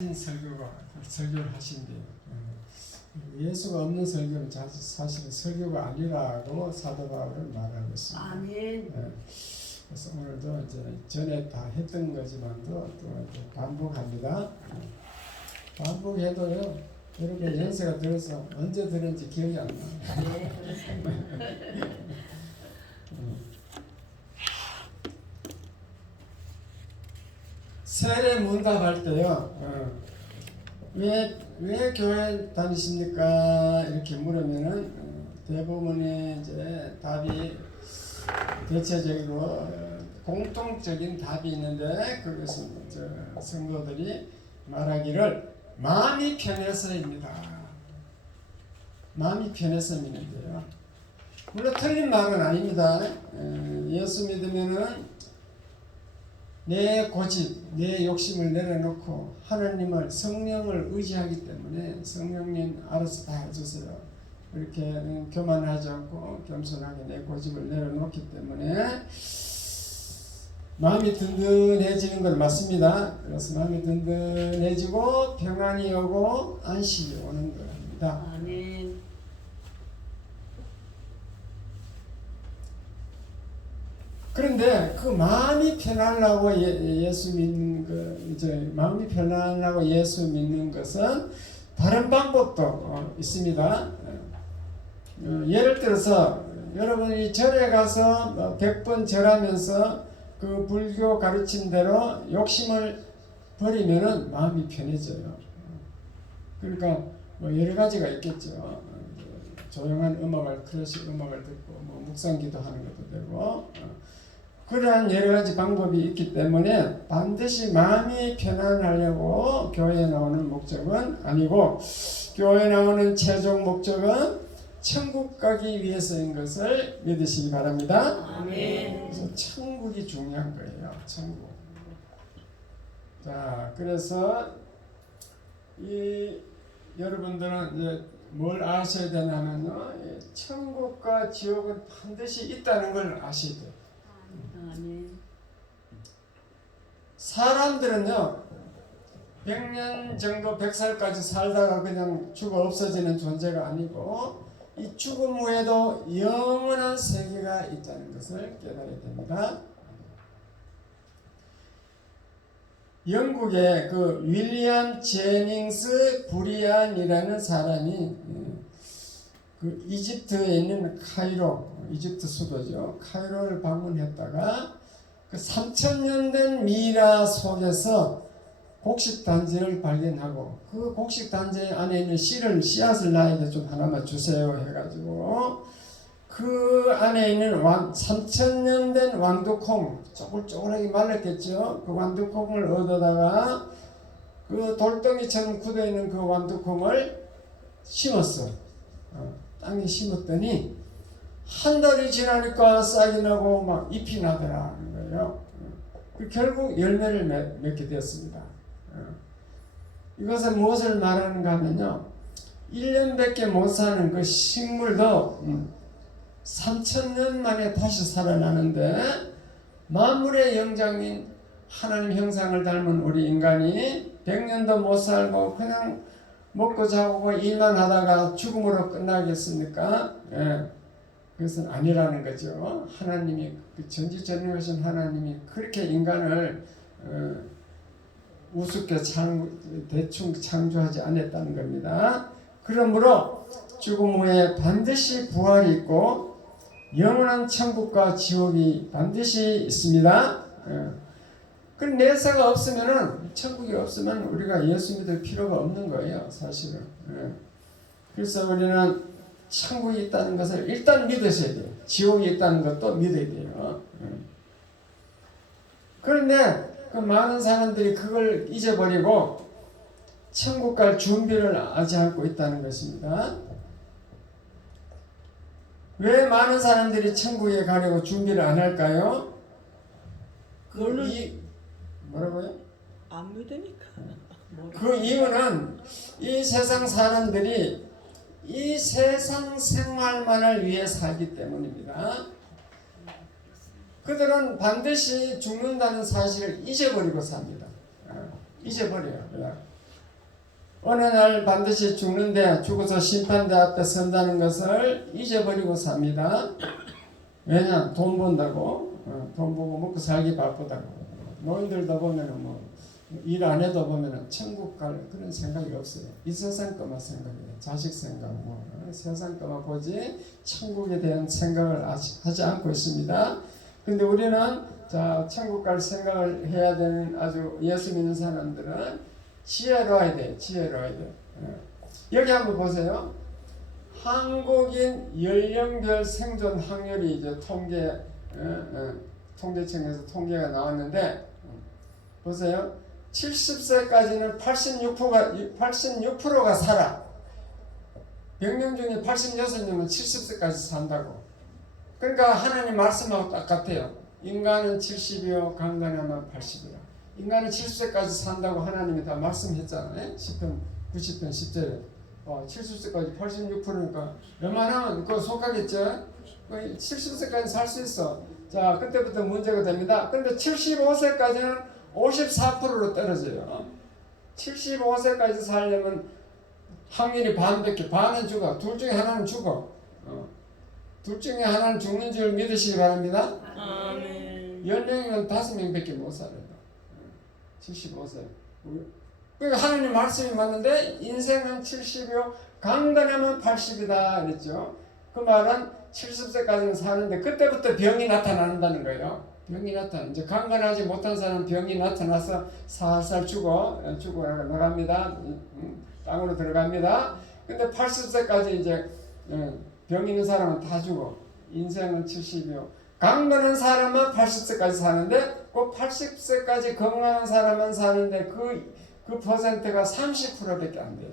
설교를 하신대요. 예수가 없는 설교는 사실은 설교가 아니라고 사도 바울은 말하고 있습니다. 아멘. 그래서 오늘도 이제 전에 다 했던 거지만도 또 이제 반복합니다. 반복해도요, 여러분 연세가 들어서 언제 들은지 기억이 안 나요. 네. 세례 문답할 때요, 왜 교회 다니십니까? 이렇게 물으면은 대부분의 이제 답이 대체적으로 공통적인 답이 있는데, 그것은 성도들이 말하기를 마음이 편해서입니다. 마음이 편해서인데요. 물론 틀린 말은 아닙니다. 예수 믿으면은 내 고집, 내 욕심을 내려놓고 하나님을, 성령을 의지하기 때문에 성령님 알아서 다 해주세요. 이렇게 교만하지 않고 겸손하게 내 고집을 내려놓기 때문에 마음이 든든해지는 건 맞습니다. 그래서 마음이 든든해지고 평안이 오고 안식이 오는 겁니다. 아멘. 그런데 그 마음이 편하려고 예수 믿는 거, 이제 마음이 편하려고 예수 믿는 것은 다른 방법도 있습니다. 예를 들어서 여러분이 절에 가서 100번 절하면서 그 불교 가르침대로 욕심을 버리면은 마음이 편해져요. 그러니까 뭐 여러 가지가 있겠죠. 조용한 음악을, 클래식 음악을 듣고 뭐 묵상기도 하는 것도 되고, 그러한 여러 가지 방법이 있기 때문에 반드시 마음이 편안하려고 교회에 나오는 목적은 아니고, 교회에 나오는 최종 목적은 천국 가기 위해서인 것을 믿으시기 바랍니다. 아멘. 그래서 천국이 중요한 거예요. 천국. 자, 그래서 여러분들은 이제 뭘 아셔야 되냐면요, 천국과 지옥은 반드시 있다는 걸 아셔야 돼요. 아멘. 사람들은요, 100년 정도 100살까지 살다가 그냥 죽어 없어지는 존재가 아니고, 이 죽음 후에도 영원한 세계가 있다는 것을 깨달아야 됩니다. 영국의 그 윌리엄 제닝스 브리안이라는 사람이 그 이집트에 있는 카이로, 이집트 수도죠, 카이로를 방문했다가 그 3000년 된 미라 속에서 곡식 단지를 발견하고, 그 곡식 단지 안에 있는 씨앗을 나에게 좀 하나만 주세요 해가지고 그 안에 있는 3000년 된 완두콩, 쪼글쪼글하게 말랐겠죠. 그 완두콩을 얻어다가 그 돌덩이처럼 굳어있는 그 완두콩을 심었어. 땅에 심었더니 한 달이 지나니까 싹이 나고 막 잎이 나더라는 거예요. 결국 열매를 맺게 되었습니다. 이것은 무엇을 말하는가 하면요, 1년밖에 못 사는 그 식물도 3000년 만에 다시 살아나는데, 만물의 영장인 하나님 형상을 닮은 우리 인간이 100년도 못 살고 그냥 먹고 자고 일만 하다가 죽음으로 끝나겠습니까? 그것은 아니라는 거죠. 하나님이, 그 전지전능하신 하나님이 그렇게 인간을 우습게 대충 창조하지 않았다는 겁니다. 그러므로 죽음 후에 반드시 부활이 있고 영원한 천국과 지옥이 반드시 있습니다. 그 내세가 없으면은, 천국이 없으면 우리가 예수 믿을 필요가 없는 거예요, 사실은. 그래서 우리는 천국이 있다는 것을 일단 믿으셔야 돼요. 지옥이 있다는 것도 믿어야 돼요. 그런데 그 많은 사람들이 그걸 잊어버리고 천국 갈 준비를 하지 않고 있다는 것입니다. 왜 많은 사람들이 천국에 가려고 준비를 안 할까요? 뭐라고요? 안 믿으니까. 그 이유는 이 세상 사람들이 이 세상 생활만을 위해 살기 때문입니다. 그들은 반드시 죽는다는 사실을 잊어버리고 삽니다. 잊어버려요. 어느 날 반드시 죽는데 죽어서 심판대 앞에 선다는 것을 잊어버리고 삽니다. 왜냐? 돈 번다고. 돈 벌고 먹고 살기 바쁘다고. 노인들도 보면은 뭐 일 안 해도 보면은 천국 갈 그런 생각이 없어요. 이 세상 것만 생각해요. 자식 생각, 뭐 세상 것만 보지 천국에 대한 생각을 하지 않고 있습니다. 근데 우리는 자 천국 갈 생각을 해야 되는 아주 예수 믿는 사람들은 지혜로워야 돼. 지혜로워야 돼. 여기 한번 보세요. 한국인 연령별 생존 확률이 이제 통계청에서 통계가 나왔는데 보세요. 70세까지는 86%가 살아. 100명 중에 86명은 70세까지 산다고. 그러니까 하나님 말씀하고 똑같아요. 인간은 70이요 강건하면 80이라. 인간은 70세까지 산다고 하나님이 다 말씀했잖아요. 10편 90편 10절에 70세까지 86%니까 웬만하면 그거 속하겠죠. 70세까지 살 수 있어. 자, 그때부터 문제가 됩니다. 근데 75세까지는 54%로 떨어져요. 75세까지 살려면 확률이 반밖에, 반은 죽어. 둘 중에 하나는 죽어. 둘 중에 하나는 죽는 줄 믿으시기 바랍니다. 아멘. 10명이면 5명밖에 못 살아요. 75세. 그러니까 하나님 말씀이 맞는데 인생은 70이요 강건하면 80이다 그랬죠. 그 말은 70세까지는 사는데 그때부터 병이 나타난다는 거예요. 병이 이제 강건하지 못한 사람은 병이 나타나서 살살 죽어 나갑니다. 땅으로 들어갑니다. 근데 80세까지 이제 병 있는 사람은 다 죽어. 인생은 70이요. 강건한 사람은 80세까지 사는데 그 80세까지 건강한 사람은 사는데 그 퍼센트가 30%밖에 안 돼요.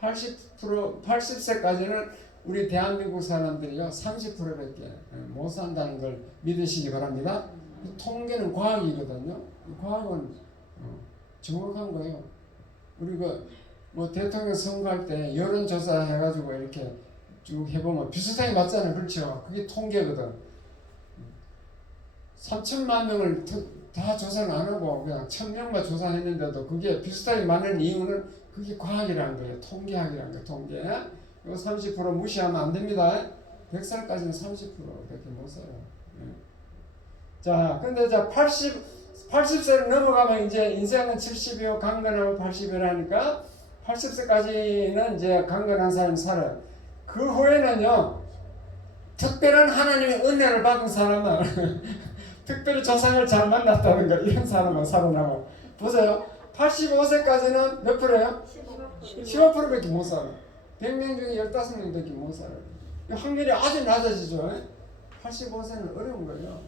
80세까지는 우리 대한민국 사람들이요 30%밖에 못 산다는 걸 믿으시기 바랍니다. 통계는 과학이거든요. 과학은 정확한 거예요. 우리가 뭐 대통령 선거할 때 여론조사 해가지고 이렇게 쭉 해보면 비슷하게 맞잖아요. 그렇죠? 그게 통계거든. 3천만 명을 다 조사는 안 하고 그냥 1,000명만 조사했는데도 그게 비슷하게 맞는 이유는 그게 과학이라는 거예요. 통계학이라는 거예요. 통계. 이거 30% 무시하면 안 됩니다. 100살까지는 30%밖에 못 살아요. 자, 근데 자 80세를 넘어가면 이제 인생은 70이요 강건하면 80이라니까 80세까지는 이제 강건한 사람이 살아요. 그 후에는요 특별한 하나님의 은혜를 받은 사람은 특별히 조상을 잘 만났다는 거 이런 사람은 살아남아. 보세요. 85세까지는 몇 프로예요? 15%밖에 못 살아. 100명 중에 15명밖에 못 살아요. 확률이 아주 낮아지죠. 85세는 어려운 거예요.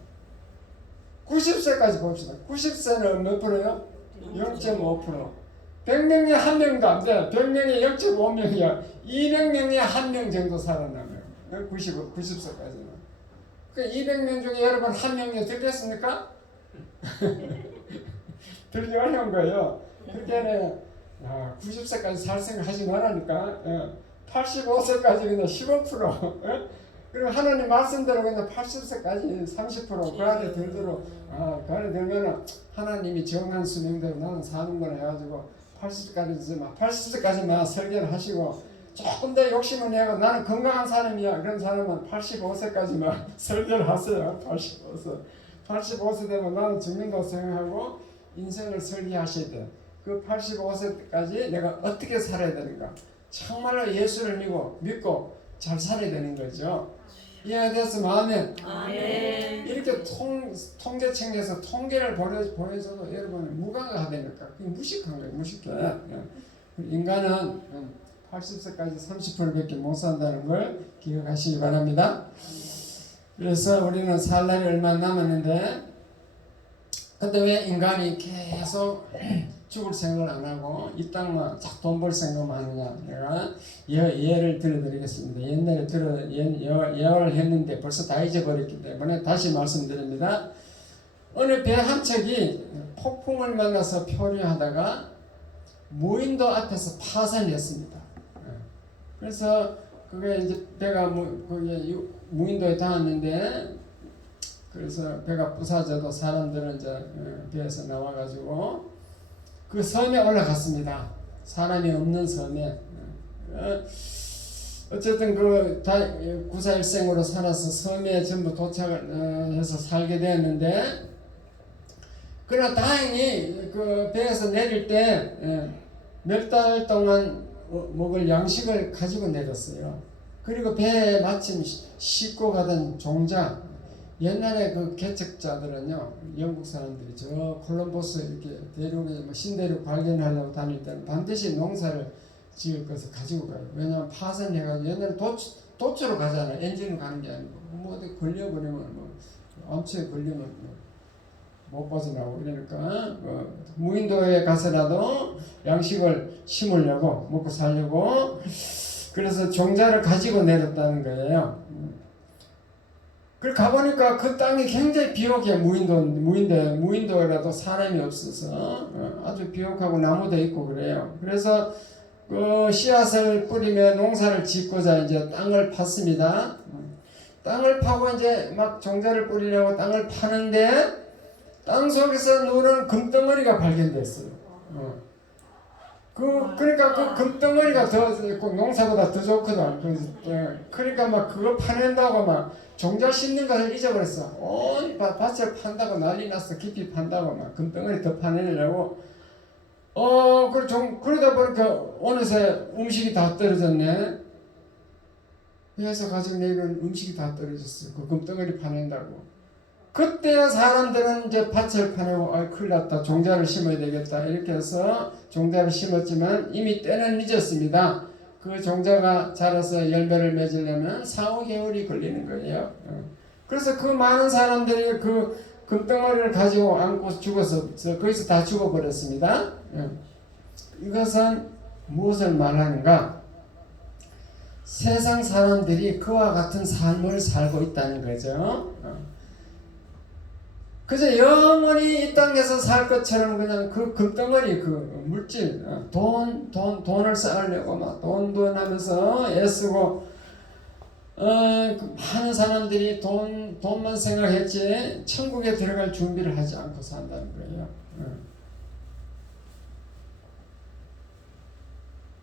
90세까지 봅시다. 90세는 몇 프로예요? 0.5%. 100명 중에 1명도 안 돼. 100명에 0.5명이야. 200명에 1명 정도 살아남아요. 90세까지는. 그 200명 중에 여러분 1명이 들겠습니까? 들기 어려운 거예요. 그렇게 90세까지 살 생각 하지 말라니까. 85세까지 그냥 15%. 그리고 하나님 말씀대로 그냥 80세까지 30% 그 안에 들도록 그 안에 들면은 하나님이 정한 수명대로 나는 사는구나 해가지고 80세까지만 설계를 하시고 조금 더 욕심을 내고 나는 건강한 사람이야 그런 사람은 85세까지만 설계를 하세요. 85세 되면 나는 죽는다고 생각하고 인생을 설계하셔야 돼요. 그 85세까지 내가 어떻게 살아야 되는가. 정말로 예수를 믿고 잘 살아야 되는 거죠. 이해됐으면 아멘. 아멘. 이렇게 통계청에서 통계를 보여줘도 여러분 무감각 되니까 그게 무식한 거예요. 무식해. 인간은 80세까지 30%밖에 못 산다는 걸 기억하시기 바랍니다. 그래서 우리는 살 날이 얼마 남았는데 근데 왜 인간이 계속 죽을 생각을 안 하고 이 땅만 돈 벌 생각만 하느냐. 내가 예를 들어드리겠습니다. 옛날에 예언을 했는데 벌써 다 잊어버렸기 때문에 다시 말씀드립니다. 어느 배 한 척이 폭풍을 만나서 표류하다가 무인도 앞에서 파산했습니다. 그래서 그게 이제 배가 거기에 무인도에 닿았는데 그래서 배가 부사져도 사람들은 이제 배에서 나와가지고 그 섬에 올라갔습니다. 사람이 없는 섬에. 어쨌든 그 구사일생으로 살아서 섬에 전부 도착을 해서 살게 되었는데, 그러나 다행히 그 배에서 내릴 때 몇 달 동안 먹을 양식을 가지고 내렸어요. 그리고 배에 마침 싣고 가던 종자, 옛날에 그 개척자들은요, 영국 사람들이 저 콜럼버스 이렇게 대륙에 신대륙 발견하려고 다닐 때는 반드시 농사를 지을 것을 가지고 가요. 왜냐하면 파선해가지고 옛날에 도초로 가잖아요. 엔진으로 가는 게 아니고 뭐 어디 걸려버리면 뭐 암초에 걸리면 못 벗어나고 이러니까 무인도에 가서라도 양식을 심으려고 먹고 살려고 그래서 종자를 가지고 내렸다는 거예요. 그 가보니까 그 땅이 굉장히 비옥해. 무인도라도 사람이 없어서 아주 비옥하고 나무도 있고 그래요. 그래서 그 씨앗을 뿌리며 농사를 짓고자 이제 땅을 팠습니다. 땅을 파고 이제 막 종자를 뿌리려고 땅을 파는데 땅 속에서 누런 금덩어리가 발견됐어요. 그러니까 그 금덩어리가 더 농사보다 더 좋거든. 그러니까 막 그거 파낸다고 막 종자 심는 것을 잊어버렸어. 온 밭을 판다고 난리 났어. 깊이 판다고 막 금덩어리 더 파내려고. 그러다 보니까 어느새 음식이 다 떨어졌네. 배에서 가지고 내려온 음식이 다 떨어졌어. 그 금덩어리 파낸다고. 그때 사람들은 이제 밭을 파내고 큰일 났다. 종자를 심어야 되겠다. 이렇게 해서 종자를 심었지만 이미 때는 늦었습니다. 그 종자가 자라서 열매를 맺으려면 4, 5개월이 걸리는 거예요. 그래서 그 많은 사람들이 그 금덩어리를 가지고 안고 죽어서 거기서 다 죽어버렸습니다. 이것은 무엇을 말하는가? 세상 사람들이 그와 같은 삶을 살고 있다는 거죠. 그저 영원히 이 땅에서 살 것처럼 그냥 그 금덩어리, 그 물질, 돈을 쌓으려고 막 돈 하면서 애쓰고, 많은 사람들이 돈만 생각했지, 천국에 들어갈 준비를 하지 않고 산다는 거예요.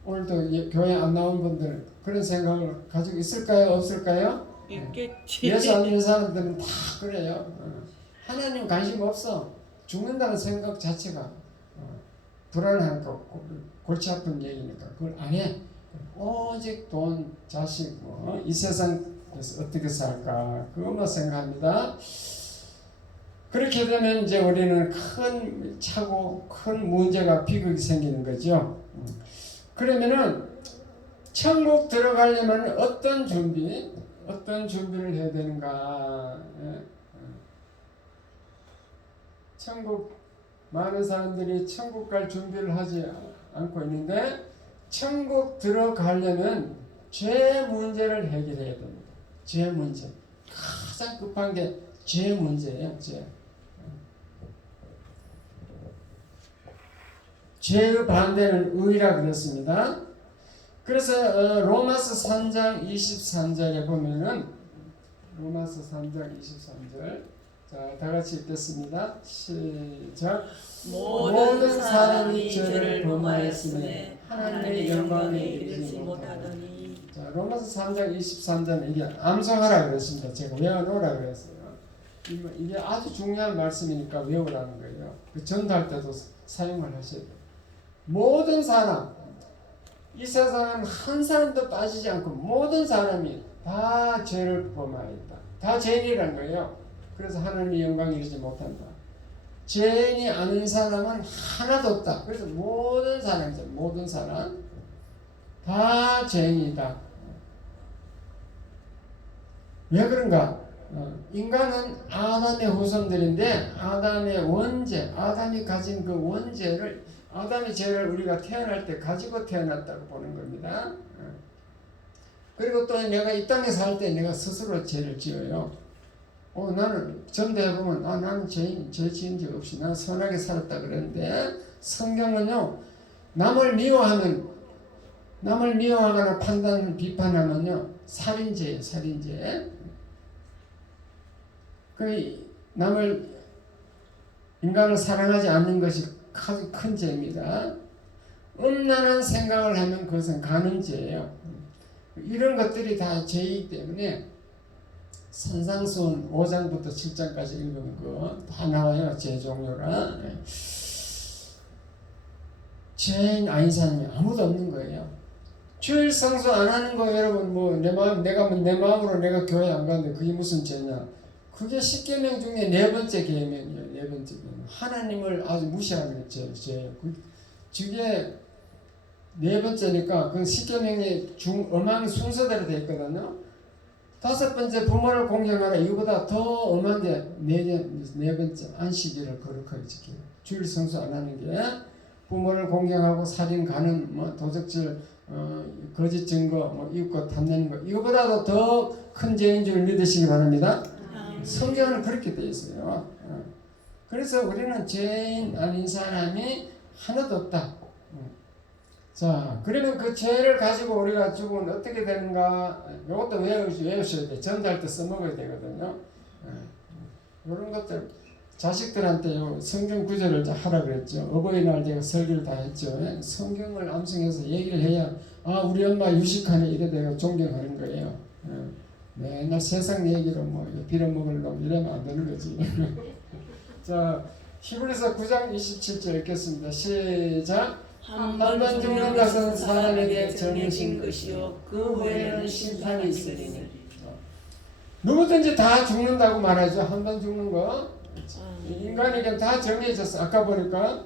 오늘도 교회 안 나온 분들 그런 생각을 가지고 있을까요? 없을까요? 있겠지. 예수 안 믿는 사람들은 다 그래요. 하나님 관심 없어. 죽는다는 생각 자체가 불안한 거고 골치 아픈 얘기니까 그걸 안 해. 오직 돈, 자식, 이 세상에서 어떻게 살까 그것만 생각합니다. 그렇게 되면 이제 우리는 큰 차고 큰 문제가 비극이 생기는 거죠. 그러면은 천국 들어가려면 어떤 준비를 해야 되는가? 천국 많은 사람들이 천국 갈 준비를 하지 않고 있는데 천국 들어가려면 죄 문제를 해결해야 됩니다. 죄 문제. 가장 급한 게 죄 문제예요. 죄의 반대는 의라 그랬습니다. 그래서 로마서 3장 23절에 보면은 로마서 3장 23절 자, 다 같이 읽겠습니다. 시작. 모든 사람이 죄를 범하였으며 하나님의 영광에 이르지 못하더니. 자, 로마서 3장 23절 이게 암송하라 그랬습니다. 제가 외워놓으라 그랬어요. 이게 아주 중요한 말씀이니까 외우라는 거예요. 전도할 때도 사용을 하셔야 돼요. 모든 사람, 이 세상은 한 사람도 빠지지 않고 모든 사람이 다 죄를 범하였다. 다 죄인이라는 거예요. 그래서 하나님의 영광이 이르지 못한다. 죄인이 아닌 사람은 하나도 없다. 그래서 모든 사람 다 죄인이다. 왜 그런가? 인간은 아담의 후손들인데 아담의 원죄, 아담이 가진 그 원죄를 아담의 죄를 우리가 태어날 때 가지고 태어났다고 보는 겁니다. 그리고 또 내가 이 땅에 살 때 내가 스스로 죄를 지어요. 나는 전도해보면 나는 죄 지은 적 없이 나는 선하게 살았다 그랬는데 성경은요 남을 미워하거나 비판하면요 살인죄예요. 살인죄. 인간을 사랑하지 않는 것이 아주 큰 죄입니다. 음란한 생각을 하면 그것은 간음죄예요. 이런 것들이 다 죄이기 때문에 산상수훈 5장부터 7장까지 읽으면 그거 다 나와요. 죄 종류가. 죄인 아닌 사람이 아무도 없는 거예요. 주일 성수 안 하는 거 여러분 뭐 내 마음으로 내가 교회 안 가는데 그게 무슨 죄냐? 그게 10계명 중에 네 번째 계명이에요. 네 번째 계명. 하나님을 아주 무시하는 죄예요. 그게 네 번째니까 그 10계명이 엄한 순서대로 되어 있거든요. 다섯 번째 부모를 공경하라. 이거보다 더 엄한 게 네 번째 안식일을 거룩하게 지켜요. 주일 성수 안 하는 게 부모를 공경하고 살인, 간음, 뭐 도적질, 거짓 증거, 뭐 이웃과 탐내는 거 이거보다도 더 큰 죄인 줄 믿으시기 바랍니다. 성경은 그렇게 되어 있어요. 그래서 우리는 죄인 아닌 사람이 하나도 없다. 자, 그러면 그 죄를 가지고 우리가 죽으면 어떻게 되는가? 이것도 외우셔야 돼. 전달 때 써먹어야 되거든요. 이런 것들 자식들한테 성경 구절을 하라 그랬죠. 어버이날 제가 설교를 다 했죠. 성경을 암송해서 얘기를 해야 우리 엄마 유식하네 이래 내가 존경하는 거예요. 맨날 세상 얘기로 뭐 빌어먹을 놈 이러면 안 되는 거지. 자, 히브리서 9장 27절 읽겠습니다. 시작. 한 번 죽는 것은 사람에게 정해진 것이요 그 후에는 심판이 있으리니. 누구든지 다 죽는다고 말하죠. 한 번 죽는 거. 인간에게 다 정해졌어. 아까 보니까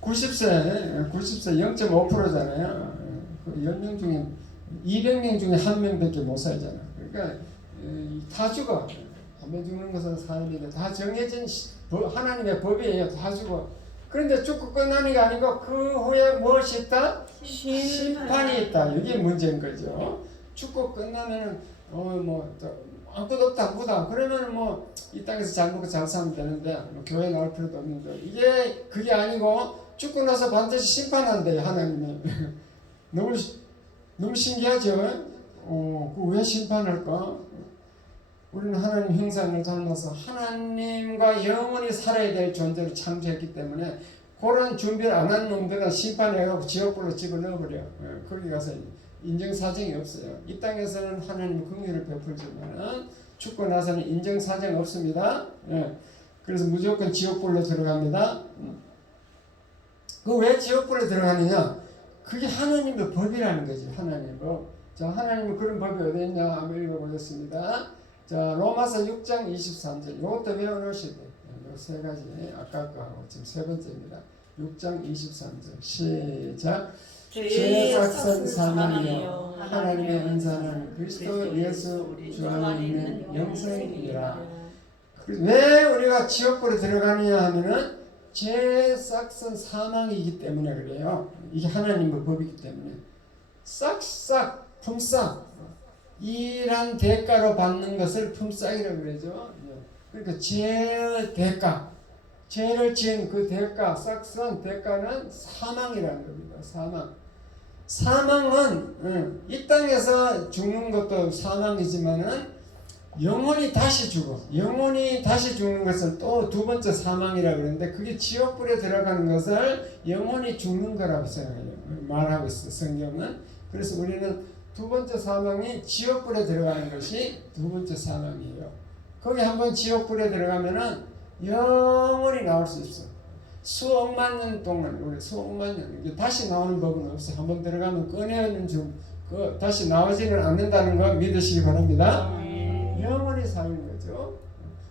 90세 0.5%잖아요. 10명 중에 200명 중에 1명밖에 못 살잖아. 그러니까 다 죽어. 한 번 죽는 것은 사람에게 다 정해진 하나님의 법이에요. 다 죽어. 그런데 죽고 끝나는 게 아니고 그 후에 무엇이 있다? 심판이 있다. 이게 문제인 거죠. 죽고 끝나면은 아무것도 없다 아무다. 그러면 뭐 이 땅에서 잘 먹고 잘 살면 되는데 뭐 교회 나올 필요도 없는데 이게 그게 아니고 죽고 나서 반드시 심판한대요. 하나님이. 너무 신기하죠. 왜 심판할까? 우리는 하나님 형상을 닮아서 하나님과 영원히 살아야 될 존재로 창조했기 때문에 그런 준비를 안 한 놈들은 심판해가지고 지옥불로 집어넣어버려. 거기 가서 인정사정이 없어요. 이 땅에서는 하나님의 긍휼을 베풀지만 죽고 나서는 인정사정 없습니다. 그래서 무조건 지옥불로 들어갑니다. 그 왜 지옥불에 들어가느냐? 그게 하나님의 법이라는 거지. 하나님의 법. 자, 하나님의 그런 법이 어디 있냐? 한번 읽어보겠습니다. 자, 로마서 6장 23절. 이것도 외워놓으셔야 돼요. 이 세 가지. 아까 거하고 지금 세 번째입니다. 6장 23절. 시작. 죄의 삭은 사망이요 하나님의 은사는 그리스도 예수 주 안에 있는 영생이라. 왜 우리가 지옥불에 들어가느냐 하면은 죄의 삭은 사망이기 때문에 그래요. 이게 하나님의 법이기 때문에 싹싹 품삯 일한 대가로 받는 것을 품삯이라고 그러죠. 그러니까 죄의 대가, 죄를 지은 그 대가, 싹슨 대가는 사망이라는 겁니다. 사망은 이 땅에서 죽는 것도 사망이지만은 영원히 다시 죽어. 영원히 다시 죽는 것을 또 두 번째 사망이라고 그러는데 그게 지옥불에 들어가는 것을 영원히 죽는 거라고 생각해요. 말하고 있어 성경은. 그래서 우리는 두 번째 사망이 지옥불에 들어가는 것이 두 번째 사망이에요. 거기 한번 지옥불에 들어가면은 영원히 나올 수 있어. 수억만 년 동안, 우리 수억만 년, 다시 나오는 법은 없어. 한번 들어가면 꺼내는 다시 나오지는 않는다는 거 믿으시기 바랍니다. 영원히 사는 거죠.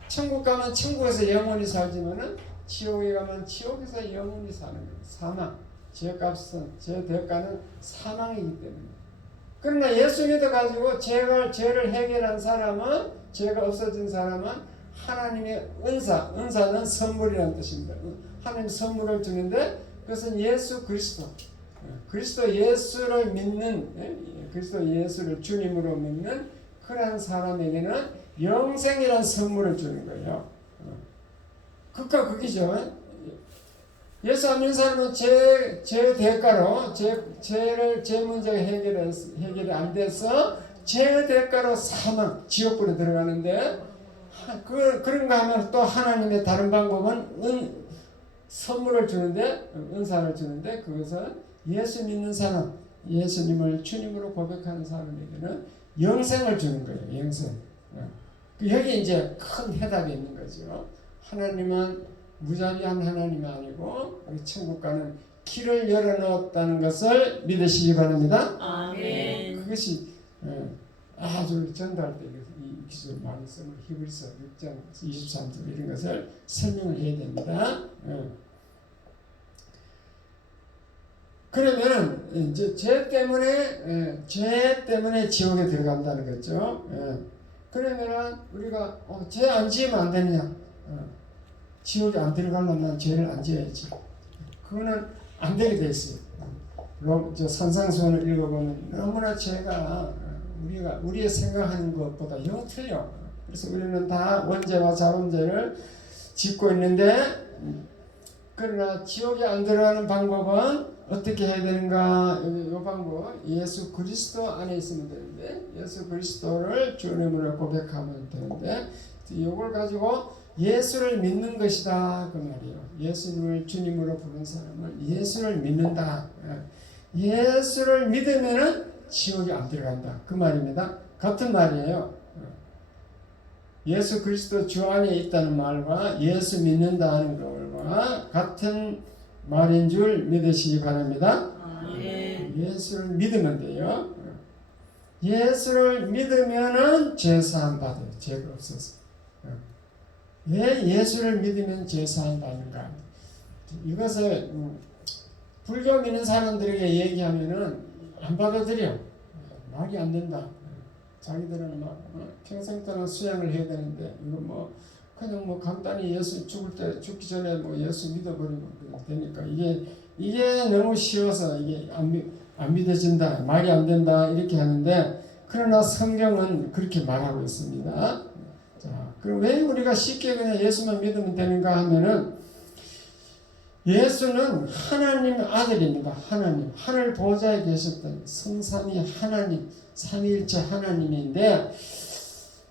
천국 가면 천국에서 영원히 살지만은 지옥에 가면 지옥에서 영원히 사는 거예요. 사망, 죄값은, 죄 대가는 사망이기 때문에. 그러나 예수 믿어가지고 죄를 해결한 사람은, 죄가 없어진 사람은 하나님의 은사는 선물이라는 뜻입니다. 하나님 선물을 주는데 그것은 예수 그리스도 예수를 믿는, 그리스도 예수를 주님으로 믿는 그런 사람에게는 영생이라는 선물을 주는 거예요. 극과 극이죠. 예수 안 믿는 사람은 죄 대가로 죄 문제가 해결이 안 돼서 죄 대가로 사망, 지옥불에 들어가는데 그런가 하면 또 하나님의 다른 방법은 선물을 주는데 은사를 주는데 그것은 예수 믿는 사람, 예수님을 주님으로 고백하는 사람에게는 영생을 주는 거예요. 영생. 여기 이제 큰 해답이 있는 거죠. 하나님은 무자비한 하나님이 아니고 우리 천국 가는 길을 열어놓았다는 것을 믿으시기 바랍니다. 아멘. 그것이 아주 전도할 때 이 기술 많이 쓰는 히브리서 6장 23절 이런 것을 설명을 해야 됩니다. 그러면 이제 죄 때문에 지옥에 들어간다는 거죠. 그러면은 우리가 죄 안 지으면 안 되느냐? 지옥에 안 들어가려면 죄를 안 지어야지. 그거는 안 되게 돼 있어요. 산상수훈을 읽어보면 너무나 죄가 우리의 생각하는 것보다 영 틀려. 그래서 우리는 다 원죄와 자범죄를 짓고 있는데, 그러나 지옥에 안 들어가는 방법은 어떻게 해야 되는가? 이 방법, 예수 그리스도 안에 있으면 되는데, 예수 그리스도를 주님으로 고백하면 되는데, 이걸 가지고 예수를 믿는 것이다 그 말이에요. 예수님을 주님으로 부른 사람은 예수를 믿는다. 예수를 믿으면은 지옥에 안 들어간다 그 말입니다. 같은 말이에요. 예수 그리스도 주 안에 있다는 말과 예수 믿는다는 것과 같은 말인 줄 믿으시기 바랍니다. 예수를 믿으면 돼요. 예수를 믿으면은 죄 사함 받아요. 죄가 없어서. 왜 예수를 믿으면 죄 사함 받는가? 이것을 불교 믿는 사람들에게 얘기하면은 안 받아들여. 말이 안 된다. 자기들은 막 평생 동안 수양을 해야 되는데 이거 그냥 간단히 예수 죽기 전에 예수 믿어버리면 되니까 이게 너무 쉬워서 이게 안 믿어진다, 말이 안 된다 이렇게 하는데, 그러나 성경은 그렇게 말하고 있습니다. 자, 그럼 왜 우리가 쉽게 그냥 예수만 믿으면 되는가 하면은, 예수는 하나님 아들입니다. 하나님, 하늘 보좌에 계셨던 성삼위 하나님, 삼위일체 하나님인데,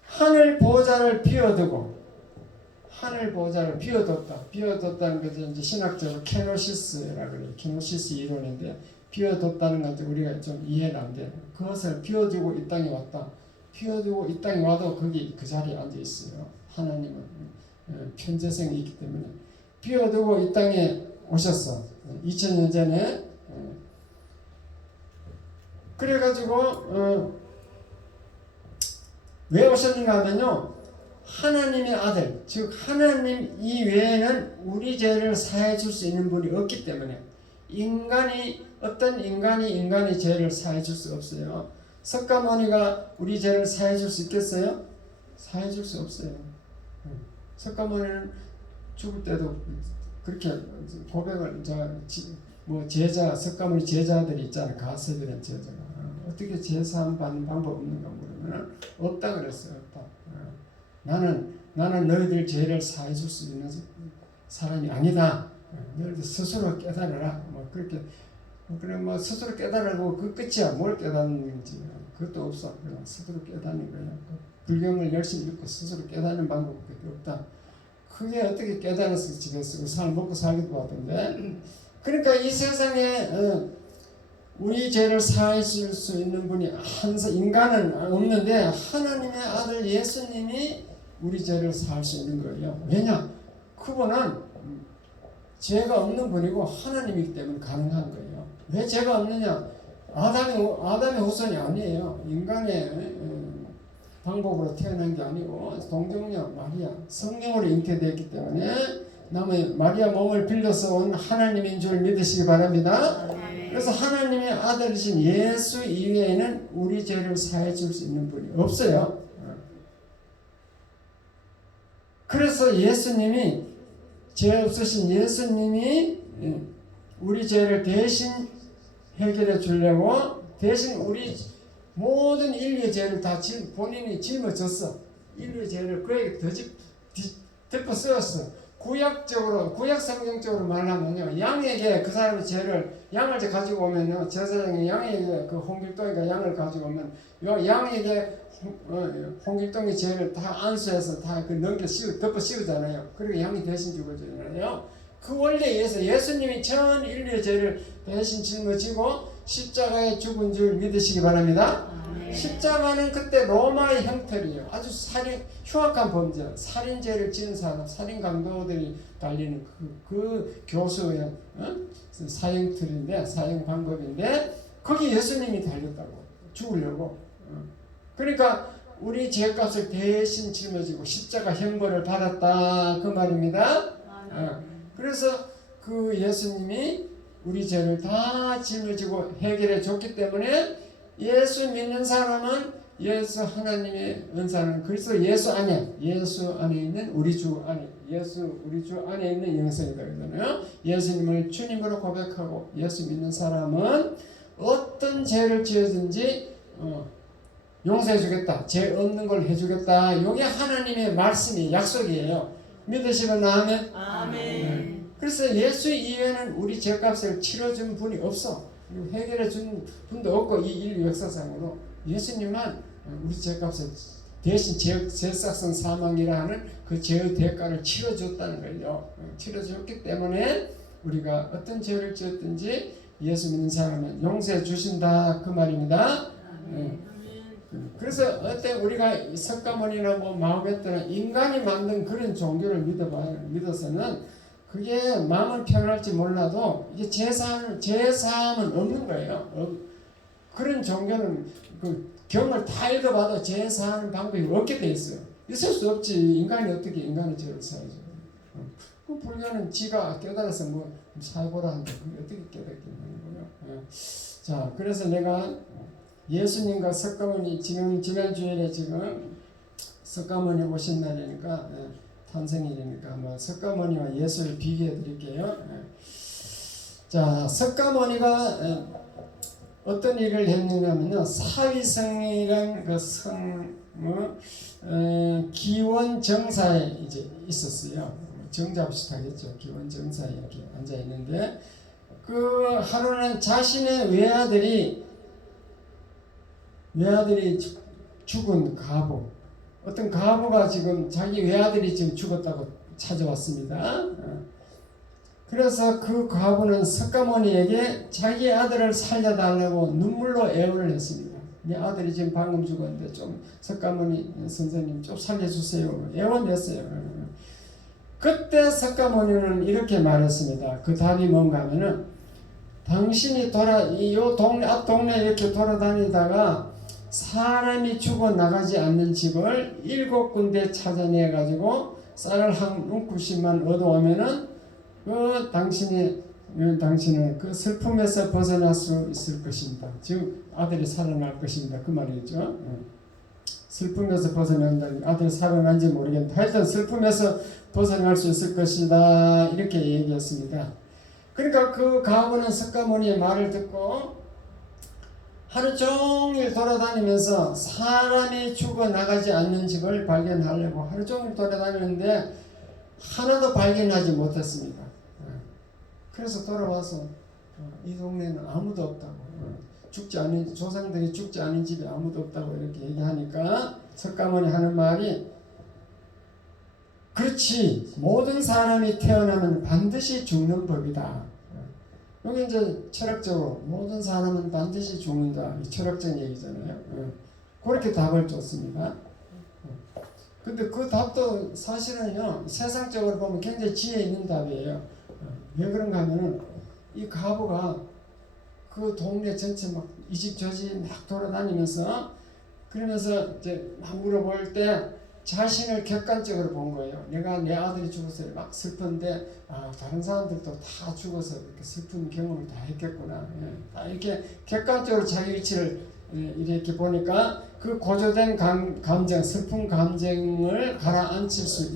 하늘 보좌를 비워두고 하늘 보좌를 비워뒀다는 것이 이제 신학적으로 케노시스라고 그래요. 케노시스 이론인데, 비워뒀다는 건 우리가 좀 이해가 안 돼요. 그것을 비워두고 이 땅에 왔다. 비워두고 이 땅에 와도 거기 그 자리에 앉아 있어요. 하나님은 편재성이기 때문에 비워두고 이 땅에 오셨어. 2000년 전에. 그래가지고 왜 오셨는가 하면요, 하나님의 아들, 즉 하나님 이외에는 우리 죄를 사해 줄 수 있는 분이 없기 때문에, 어떤 인간이 죄를 사해 줄 수 없어요. 석가모니가 우리 죄를 사해 줄 수 있겠어요? 사해 줄 수 없어요. 석가모니는 죽을 때도 그렇게 고백을, 석가모니 제자들이 있잖아요. 가세들의 제자가. 어떻게 죄 사함 받는 방법 없는가 물으면 없다 그랬어요. 없다. 나는 너희들 죄를 사해 줄 수 있는 사람이 아니다. 너희들 스스로 깨달아라. 그렇게. 그래 스스로 깨달으고 그 끝이야. 뭘 깨닫는 건지 그것도 없어. 그냥 스스로 깨닫는 거야. 불경을 열심히 믿고 스스로 깨닫는 방법밖에 없다. 그게 어떻게 깨달아서 집에 쓰고 먹고 살기도 하던데. 그러니까 이 세상에 우리 죄를 사해 줄 수 있는 분이 인간은 없는데, 하나님의 아들 예수님이 우리 죄를 사할 수 있는 거예요. 왜냐? 그분은 죄가 없는 분이고 하나님이기 때문에 가능한 거예요. 왜 죄가 없느냐? 아담의 후손이 아니에요. 인간의 방법으로 태어난 게 아니고, 동정녀 마리아 성령으로 잉태되었기 때문에 마리아 몸을 빌려서 온 하나님인 줄 믿으시기 바랍니다. 그래서 하나님의 아들이신 예수 이외에는 우리 죄를 사해 줄 수 있는 분이 없어요. 그래서 예수님이, 죄 없으신 예수님이 우리 죄를 대신 해결해 주려고, 대신 우리 모든 인류의 죄를 다 본인이 짊어졌어. 인류의 죄를 그에게 덮어 쓰였어. 구약 성경적으로 말하면요, 양에게 그 사람의 죄를, 양을 가지고 오면요, 제사장이 양에게 홍길동이가 양을 가지고 오면 양에게 홍길동의 죄를 다 안수해서 다 덮어 씌우잖아요. 그리고 양이 대신 죽어주잖아요. 그 원리에 의해서 예수님이 전 인류의 죄를 대신 짊어지고 십자가에 죽은 줄 믿으시기 바랍니다. 아멘. 십자가는 그때 로마의 형벌이에요. 아주 흉악한 범죄, 살인죄를 지은 사람, 살인 강도들이 달리는 그 교수의 사형틀인데, 사형 방법인데, 거기 예수님이 달렸다고. 죽으려고. 그러니까 우리 죄값을 대신 짊어지고 십자가 형벌을 받았다 그 말입니다. 그래서 그 예수님이 우리 죄를 다 짊어지고 해결해 줬기 때문에 예수 믿는 사람은 예수 하나님의 은사는 그리스도 예수 안에 있는 우리 주 안에 예수 우리 주 안에 있는 영생이다 그러잖아요. 예수님을 주님으로 고백하고 예수 믿는 사람은 어떤 죄를 지어든지 용서해 주겠다. 죄 없는 걸 해주겠다. 이게 하나님의 말씀이 약속이에요. 믿으시면 아멘. 아멘. 그래서 예수 이외에는 우리 죄값을 치러준 분이 없어. 그리고 해결해 준 분도 없고 이 인류 역사상으로 예수님만 우리 죄값을 대신 죄삭성 사망이라 하는 그 죄의 대가를 치러줬다는 거예요. 치러줬기 때문에 우리가 어떤 죄를 지었든지 예수 믿는 사람은 용서해 주신다 그 말입니다. 그래서 어때 우리가 석가모니나 뭐 마호메트나 인간이 만든 그런 종교를 믿어서는 그게 마음은 편할지 몰라도 이게 제사함은 없는 거예요. 그런 종교는 그 경을 다 읽어봐도 제사하는 방법이 없게 돼 있어요. 있을 수 없지. 인간이 어떻게 인간의 죄를 사하죠? 그 불교는 지가 깨달아서 뭐 사고라 하는데 그게 어떻게 깨닫겠냐는 거예요. 자, 그래서 내가 예수님과 석가모니 지난 주일에 지금 석가모니 오신 날이니까 탄생일이니까 한번 석가모니와 예수를 비교해 드릴게요. 자, 석가모니가 어떤 일을 했느냐면요, 사위성이란 그 기원정사에 이제 있었어요. 정자 비슷하겠죠. 기원정사에 이렇게 앉아 있는데 그 하루는 자신의 외아들이 죽은 가부, 어떤 가부가 지금 자기 외아들이 지금 죽었다고 찾아왔습니다. 그래서 그 가부는 석가모니에게 자기 아들을 살려달라고 눈물로 애원을 했습니다. 내 아들이 지금 방금 죽었는데 좀 석가모니 선생님 좀 살려주세요. 애원했어요. 그때 석가모니는 이렇게 말했습니다. 그 답이 뭔가 하면은 당신이 앞 동네 이렇게 돌아다니다가 사람이 죽어 나가지 않는 집을 7군데 찾아내 가지고 쌀 한 움큼씩만 얻어오면은 당신은 그 슬픔에서 벗어날 수 있을 것입니다. 즉 아들이 살아날 것입니다. 그 말이죠. 슬픔에서 벗어난다. 아들이 살아난지 모르겠는데 하여튼 슬픔에서 벗어날 수 있을 것이다. 이렇게 얘기했습니다. 그러니까 그 가부는 석가모니의 말을 듣고 하루 종일 돌아다니면서 사람이 죽어 나가지 않는 집을 발견하려고 하루 종일 돌아다니는데 하나도 발견하지 못했습니다. 그래서 돌아와서 이 동네는 아무도 없다고, 조상들이 죽지 않은 집이 아무도 없다고 이렇게 얘기하니까 석가모니 하는 말이 그렇지, 모든 사람이 태어나면 반드시 죽는 법이다. 여기 이제 철학적으로 모든 사람은 반드시 죽는다. 철학적인 얘기잖아요. 그렇게 답을 줬습니다. 근데 그 답도 사실은요, 세상적으로 보면 굉장히 지혜 있는 답이에요. 왜 그런가 하면은 이 가부가 그 동네 전체 막 이 집 저 집 막 돌아다니면서 그러면서 이제 막 물어볼 때 자신을 객관적으로 본 거예요. 내가 내 아들이 죽어서 막 슬픈데 다른 사람들도 다 죽어서 이렇게 슬픈 경험을 다 했겠구나. 다 이렇게 객관적으로 자기 위치를 이렇게 보니까 그 고조된 감정, 슬픈 감정을 가라앉힐 수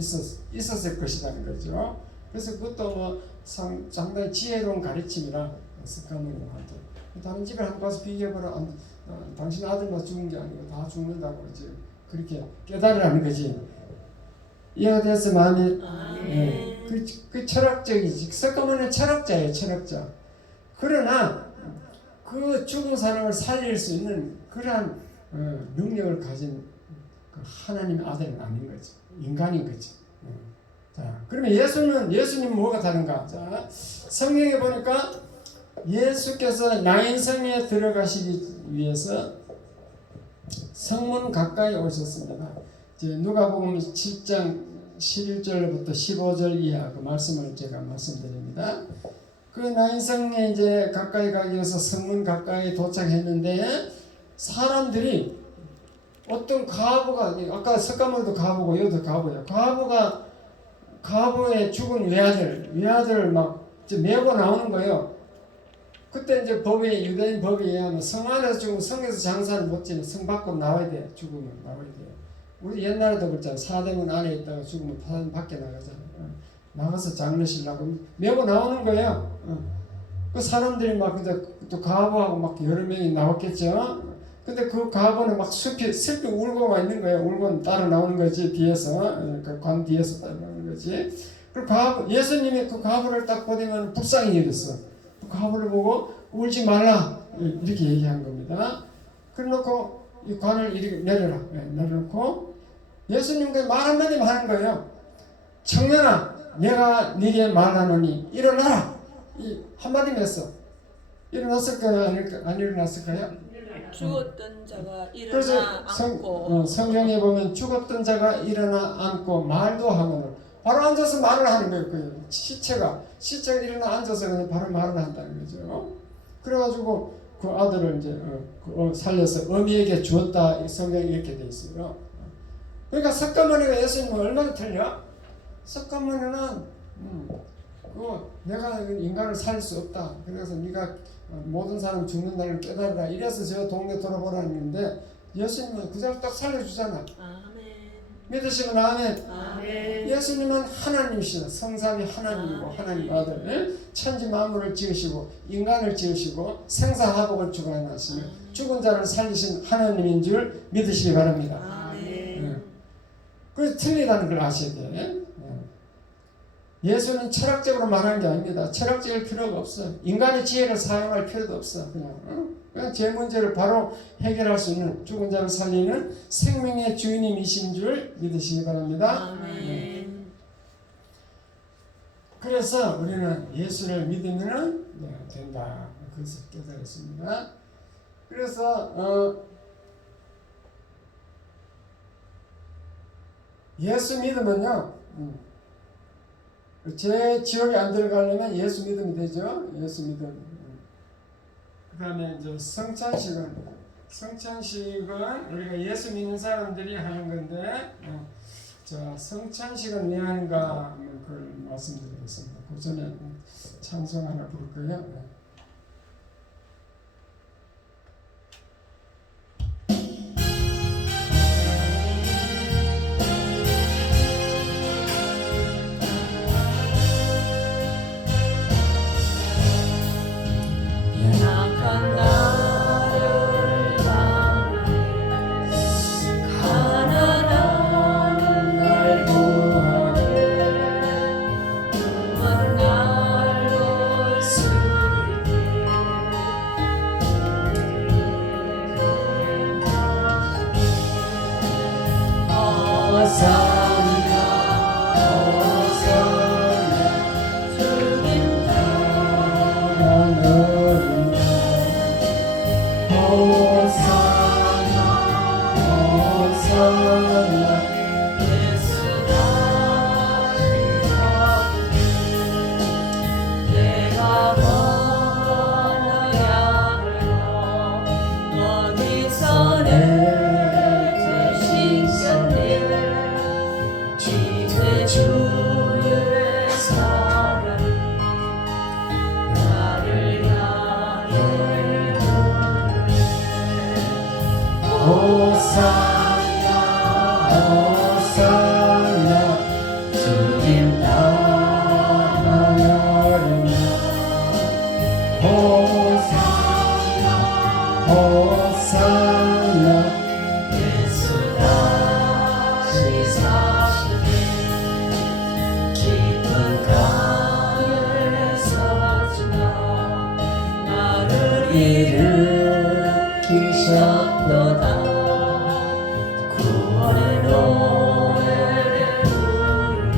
있었을 것이라는 거죠. 그래서 그것도 뭐 상당히 지혜로운 가르침이라 석가모니한테 다른 집에 한번 가서 비교해보라. 당신 아들만 죽은 게 아니고 다 죽는다고 이제 그렇게 깨달으라는 거지. 이해가 돼서 마음이 그 철학적이지. 석가모니는 철학자예요, 철학자. 그러나 그 죽은 사람을 살릴 수 있는 그러한 능력을 가진 그 하나님의 아들은 아닌 거죠. 인간인 거죠. 자, 그러면 예수님 뭐가 다른가? 자, 성경에 보니까 예수께서 나인성에 들어가시기 위해서 성문 가까이 오셨습니다. 이제 누가복음 7장 11절부터 15절 이하 그 말씀을 제가 말씀드립니다. 그 나인성에 이제 가까이 가기 위해서 성문 가까이 도착했는데 사람들이 어떤 과부가 아까 석가모니도 과부고 여기도 과부예요. 과부의 죽은 외아들 막 메고 나오는 거예요. 그때 이제 유대인 법에 의하면 성 안에서 죽으면 성에서 장사를 못 지는 성 밖으로 나와야 돼. 죽으면 나와야 돼. 우리 옛날에도 그랬잖아. 사대문 안에 있다가 죽으면 사대문 밖에 나가잖아. 나가서 장례시려고 메고 나오는 거예요. 그 사람들이 막 이제 또 과부하고 막 여러 명이 나왔겠죠. 근데 그 과부는 막 슬피 울고만 있는 거예요. 울고 따라 나오는 거지 뒤에서 그 관 뒤에서 따라 나오는 거지. 그 예수님이 그 과부를 딱 보더니 불쌍히 여겼어. 그 과부를 보고 울지 말라 이렇게 얘기한 겁니다. 그래놓고 이 관을 이렇게 내려라 내려놓고 예수님께 말 한마디만 하는 거예요. 청년아, 내가 네게 말하노니 일어나라. 이 한마디만 했어. 일어났을까요? 안 일어났을까요? 죽었던 자가 그래서 일어나 앉고 성경에 보면 죽었던 자가 일어나 앉고 말도 하고는 바로 앉아서 말을 하는 거예요. 그 시체가 일어나 앉아서 그냥 바로 말을 한다는 거죠. 그래가지고 그 아들을 이제 살려서 어미에게 주었다. 성경에 이렇게 돼 있어요. 그러니까 석가모니가 예수님은 얼마나 틀려? 석가모니는 내가 인간을 살릴 수 없다. 그래서 네가 모든 사람 죽는다는 깨달으라. 이래서 저 동네 돌아보라는데 예수님은 그냥 딱 살려주잖아. 아멘. 믿으시면 아멘. 아멘. 예수님은 하나님이시다. 성삼위 하나님이고 하나님 아들. 천지 만물을 지으시고 인간을 지으시고 생사화복을 주관하시며 죽은 자를 살리신 하나님인 줄 믿으시기 바랍니다. 아멘. 그래서 틀리다는 걸 아셔야 돼. 예수는 철학적으로 말하는 게 아닙니다. 철학적일 필요가 없어. 인간의 지혜를 사용할 필요도 없어. 그냥 제 문제를 바로 해결할 수 있는 죽은 자를 살리는 생명의 주인님이신 줄 믿으시기 바랍니다. 아멘. 그래서 우리는 예수를 믿으면 된다. 그것을 깨달았습니다. 그래서 예수 믿으면요. 제 지역에 안 들어가려면 예수 믿으면 되죠. 예수 믿음. 그 다음에 이제 성찬식은 우리가 예수 믿는 사람들이 하는 건데, 자, 성찬식은 왜 하는가 하면 그걸 말씀드리겠습니다. 그 전에 찬송 하나 부를 거예요. 약한 나를 향해 가난한 날 구하게 한 날로 쓰리게 주의 사랑 나를 향해 호산나 호산나 주님 나라는 호산나 호산나 예수 다시 사시네 깊은 강에서 지나 나를 일으키셨도다 구원의 노래를 부르리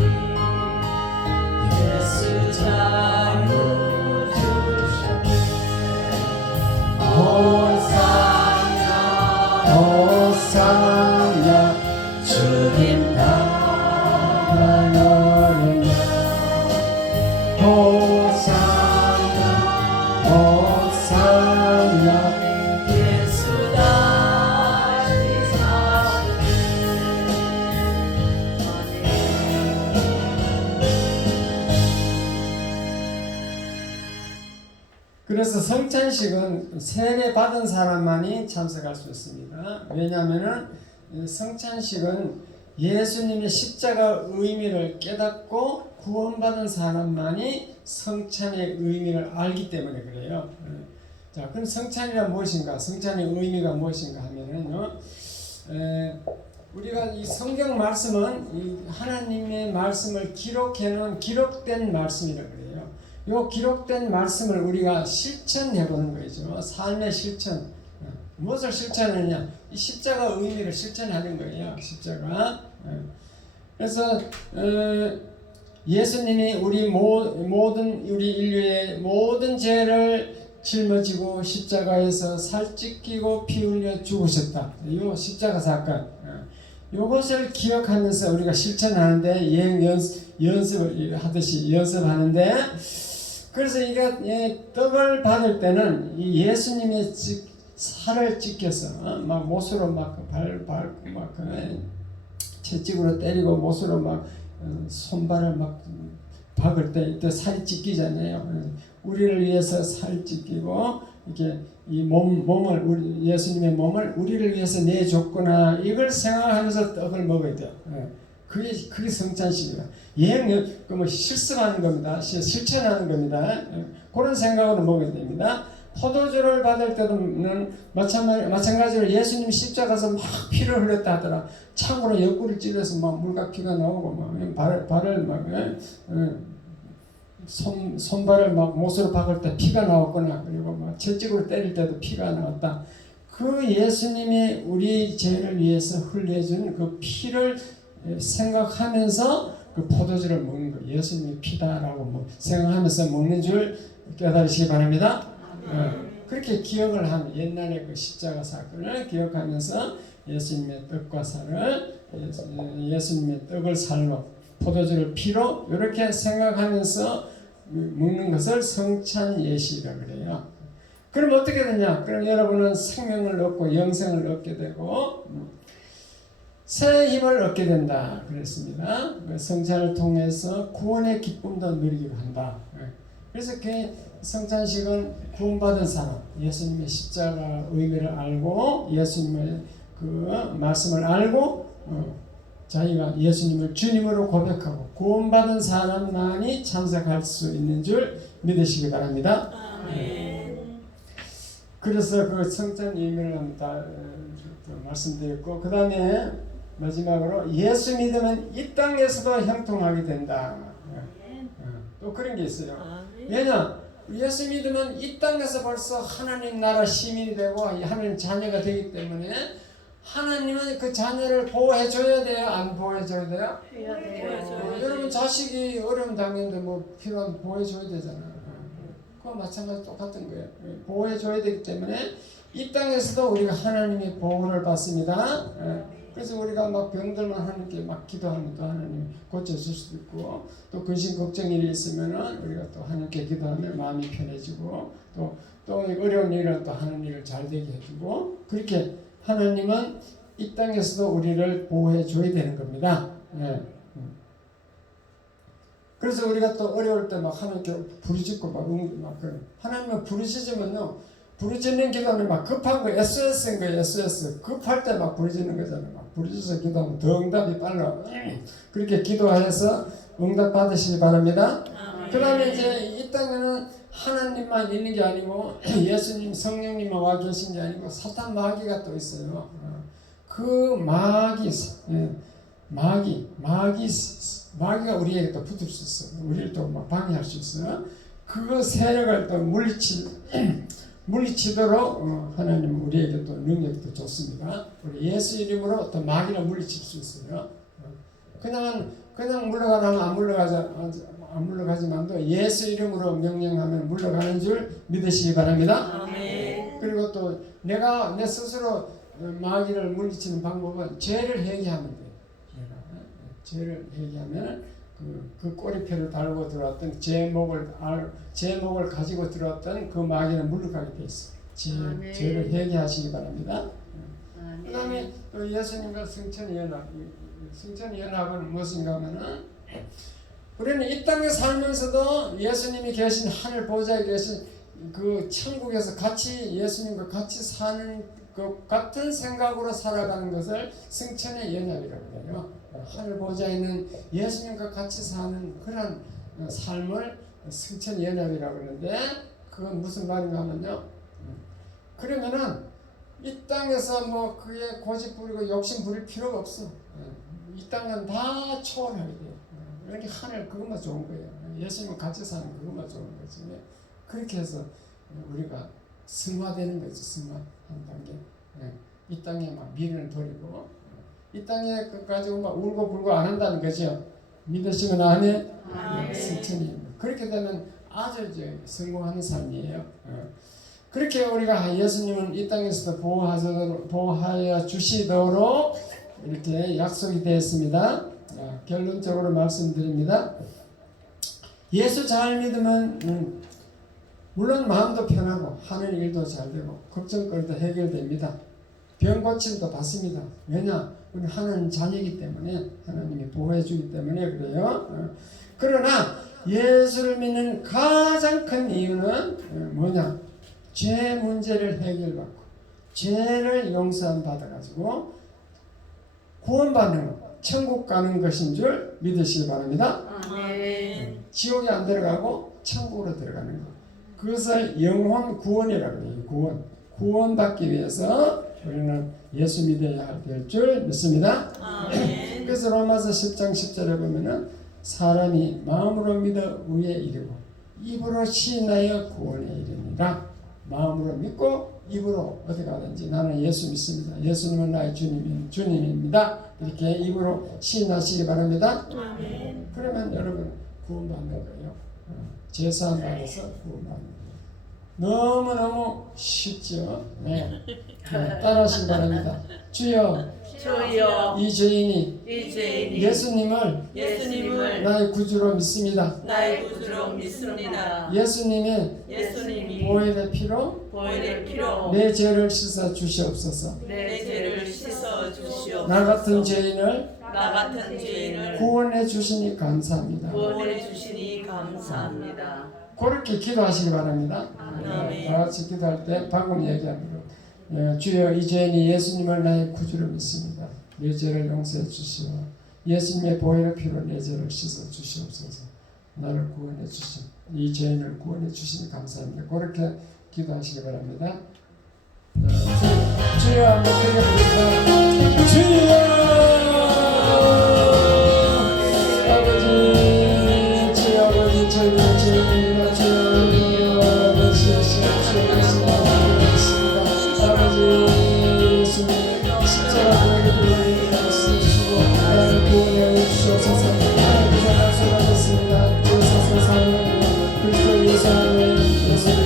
성찬식은 세례 받은 사람만이 참석할 수 있습니다. 왜냐하면은 성찬식은 예수님의 십자가 의미를 깨닫고 구원받은 사람만이 성찬의 의미를 알기 때문에 그래요. 자, 그럼 성찬이란 무엇인가? 성찬의 의미가 무엇인가 하면은요, 우리가 이 성경 말씀은 이 하나님의 말씀을 기록해놓은 기록된 말씀이라고 그래요. 이 기록된 말씀을 우리가 실천해 보는 거죠. 삶의 실천. 무엇을 실천하느냐? 이 십자가 의미를 실천하는 거예요. 십자가. 그래서 예수님이 우리 모든 우리 인류의 모든 죄를 짊어지고 십자가에서 살 찢기고 피 흘려 죽으셨다. 이 십자가 사건. 이것을 기억하면서 우리가 실천하는데 연습을 하듯이 연습하는데, 그래서 이게 떡을 받을 때는 이 예수님의 살을 찢겨서 막 못으로 막 밟고 막 채찍으로 때리고 못으로 막 손발을 막 박을 때 이때 살이 찢기잖아요. 우리를 위해서 살 찢기고 이렇게 이 몸을 우리 예수님의 몸을 우리를 위해서 내줬구나, 이걸 생각하면서 떡을 먹어야 돼요. 그게 성찬식이다. 뭐 실습하는 겁니다. 실천하는 겁니다. 그런 생각으로 먹어야 됩니다. 포도주를 받을 때는 마찬가지로 예수님 십자가에서 막 피를 흘렸다 하더라. 창으로 옆구리를 찔러서 막 물과 피가 나오고 막 발을 막 손발을 막 못으로 박을 때 피가 나왔거나, 그리고 막 채찍으로 때릴 때도 피가 나왔다. 그 예수님이 우리 죄를 위해서 흘려준 그 피를 생각하면서 그 포도주를 먹는 거, 예수님의 피다라고 생각하면서 먹는 줄 깨달으시기 바랍니다. 그렇게 기억을 하면, 옛날에 그 십자가 사건을 기억하면서 예수님의 떡과 살을, 예수님의 떡을 살로 포도주를 피로 이렇게 생각하면서 먹는 것을 성찬 예식이라고 그래요. 그럼 어떻게 되냐? 그럼 여러분은 생명을 얻고 영생을 얻게 되고 새 힘을 얻게 된다 그랬습니다. 성찬을 통해서 구원의 기쁨도 누리기로 한다. 그래서 그 성찬식은 구원받은 사람, 예수님의 십자가 의미를 알고 예수님의 그 말씀을 알고 자기가 예수님을 주님으로 고백하고 구원받은 사람만이 참석할 수 있는 줄 믿으시기 바랍니다. 아멘. 그래서 그 성찬 의미를 다 말씀드렸고, 그 다음에 마지막으로 예수 믿으면 이 땅에서도 형통하게 된다. 또 그런 게 있어요. 왜냐? 예수 믿으면 이 땅에서 벌써 하나님 나라 시민이 되고 하나님 자녀가 되기 때문에 하나님은 그 자녀를 보호해줘야 돼요? 안 보호해줘야 돼요? 여러분 자식이 어려움 당했는데 뭐 필요하면 보호해줘야 되잖아요. 그거 마찬가지 똑같은 거예요. 보호해줘야 되기 때문에 이 땅에서도 우리가 하나님의 보호를 받습니다. 그래서 우리가 막 병들만 하나님께 막 기도하면 또 하나님 고쳐줄 수도 있고, 또 근심 걱정 일이 있으면은 우리가 또 하나님께 기도하면 마음이 편해지고, 또 어려운 일은 또 하는 일을 잘 되게 해주고, 그렇게 하나님은 이 땅에서도 우리를 보호해 줘야 되는 겁니다. 그래서 우리가 또 어려울 때 막 하나님께 부르짖고 막 하나님은 부르짖으면요, 부르짖는 기도는 막 급한 거, SOS인 거예요. SOS. 급할 때 막 부르짖는 거잖아요. 막 부르짖어서 기도하면 더 응답이 빨라. 그렇게 기도하여서 응답 받으시기 바랍니다. 그 다음에 이제 이 땅에는 하나님만 있는 게 아니고 예수님, 성령님만 와 계신 게 아니고 사탄 마귀가 또 있어요. 그 마귀가 우리에게 또 붙을 수 있어요. 우리를 또 막 방해할 수 있어요. 그 세력을 또 물리치도록 하나님 우리에게 또 능력도 줬습니다. 우리 예수 이름으로 또 마귀를 물리칠 수 있어요. 그냥 물러가라면 안 물러가지만도 예수 이름으로 명령하면 물러가는 줄 믿으시기 바랍니다. 아멘. 그리고 또 내가 내 스스로 마귀를 물리치는 방법은 죄를 회개하면 돼요. 죄를 회개하면 그 꼬리표를 달고 들어왔던 제목을 가지고 들어왔던 그 마귀는 물러가게 돼 있어요. 죄를 회개하시기 바랍니다. 그 다음에 또 예수님과 승천 연합은 무엇인가 하면은, 우리는 이 땅에 살면서도 예수님이 계신 하늘 보좌에 계신 그 천국에서 같이 예수님과 같이 사는 것 같은 생각으로 살아가는 것을 승천의 연합이라고 해요. 하늘 보좌에 있는 예수님과 같이 사는 그런 삶을 승천의 연합이라고 하는데 그건 무슨 말인가 하면요. 그러면은 이 땅에서 뭐 그게 고집 부리고 욕심 부릴 필요가 없어. 이 땅은 다 초월하게 돼요. 이렇게 하늘 그것만 좋은 거예요. 예수님과 같이 사는 그것만 좋은 거지. 그렇게 해서 우리가 승화되는 거죠. 승화 한 단계. 이 땅에 막 미련을 버리고 이 땅에 가지고 막 울고 불고 안 한다는 거죠. 믿으시면 아멘. 승천이 그렇게 되면 아주 이제 성공하는 삶이에요. 그렇게 우리가 예수님은 이 땅에서도 보호하여 주시도록 이렇게 약속이 되었습니다. 결론적으로 말씀드립니다. 예수 잘 믿으면 물론 마음도 편하고 하는 일도 잘 되고 걱정거리도 해결됩니다. 병 고침도 받습니다. 왜냐? 우리 하나님 자녀이기 때문에 하나님이 보호해 주기 때문에 그래요. 그러나 예수를 믿는 가장 큰 이유는 뭐냐? 죄 문제를 해결받고 죄를 용서함 받아가지고 구원받는 것, 천국 가는 것인 줄 믿으시기 바랍니다. 아멘. 지옥에 안 들어가고 천국으로 들어가는 것. 그것을 영혼 구원이라고 해요. 구원받기 위해서 우리는 예수 믿어야 될 줄 믿습니다. 아멘. 그래서 로마서 10장 10절에 보면은 사람이 마음으로 믿어 의에 이르고 입으로 시인하여 구원에 이릅니다. 마음으로 믿고 입으로 어디 가든지 나는 예수 믿습니다. 예수님은 나의 주님입니다. 이렇게 입으로 시인하시기 바랍니다. 아멘. 그러면 여러분 구원받는 거예요. 제사함 받아서 구원받는 거예요. 너무너무 쉽죠. 네. 따라하시기 바랍니다. 주여 주여 이 죄인이 이 죄인이 예수님을 나의 구주로 믿습니다. 나의 구주로 믿습니다. 예수님의 보혈의 피로 보혈의 피로 내 죄를 씻어 주시옵소서. 내 죄를 씻어 주시옵소서. 나 같은 죄인을 구원해 주시니 감사합니다. 구원해 주시니 감사합니다. 그렇게 기도하시기 바랍니다. 아멘. 다 같이 기도할 때 방금 얘기한 대로 주여 이 죄인이 예수님을 나의 구주로 믿습니다. 내 죄를 용서해 주시오. 예수님의 보혈의 피로 내 죄를 씻어 주시옵소서. 나를 구원해 주시오. 이 죄인을 구원해 주시니 감사합니다. 그렇게 기도하시기 바랍니다. 주여 한번 드려봅니다. 주여 아버지 주여 아버지 저희의 죄인입니다. 주여 아버지 아버지 예수님 십자가 보혈의 쓰시고 나를 구원해 주시옵소서. 하나님 소망했습니다. 주소서 사랑하는 그리스도 예수 안에 그리스도의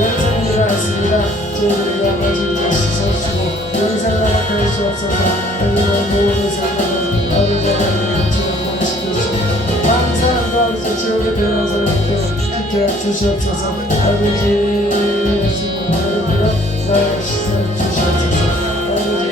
영생이 일어났습니다. 저희들에게 아버지 씻어주시고 영생을 허락하여 주옵소서. 하나님의 모든 상관은 아버지 하나님의 지금 시키시고 많은 사람도 아버지 지옥의 대명사를 지켜 주시옵소서. 아버지 예수님 보혈로 나를 씻어 주시옵소서. 아버지